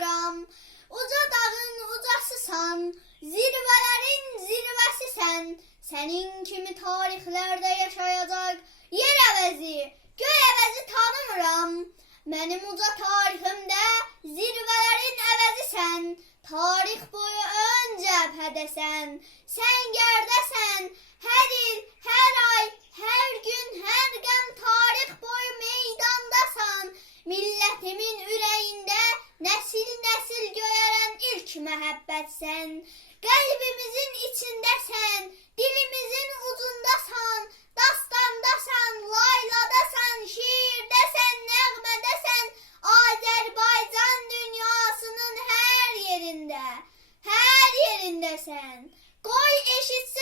tanımıram. Uca dağın ucasısan, zirvelerin zirvesi sen. Senin kimi tarihlerde yaşayacak yer əvəzi, göy əvəzi tanımıram. Benim uca tarihimde zirvelerin əvəzi sen. Tarih boyu ön cəbhədəsən. Sen gerdesen. İlk məhəbbətsən. Qəlbimizin içindəsən, dilimizin ucundasan, dastandasan, layladasan, şiirdəsən, nəğmədəsən, Azərbaycan dünyasının hər yerində, hər yerindəsən. Qoy eşitsin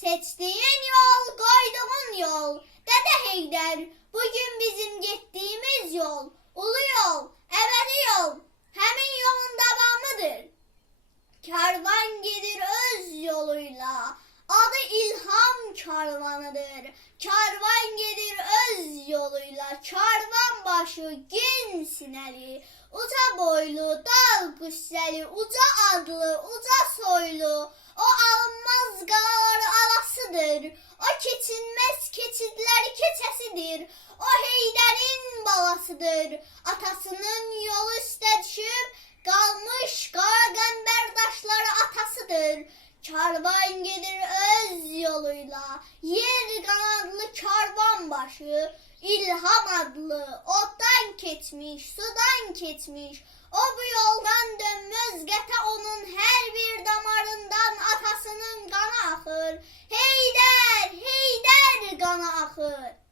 Seçdiyin yol, qoyduğun yol. Dədə Heydər bugün bizim getdiyimiz yol, ulu yol, əbədi yol. Həmin yolun davamıdır. Kervan gelir öz yoluyla. Adı ilham karvanıdır. Kervan gelir öz yoluyla. Kervan başı gen sineli. Uca boylu, dal kuşseli, uca adlı, uca soylu. Alasıdır. O keçinmez keçidler keçesidir. O Heyder'in balasıdır. Atasının yolu üstə düşüb kalmış kara gamberdaşları atasıdır. Kervan gelir öz yoluyla, yer kanadlı kervan başı, ilham adlı, ottan keçmiş, sudan keçmiş, o bu yoldan dönmez gete onun her atasının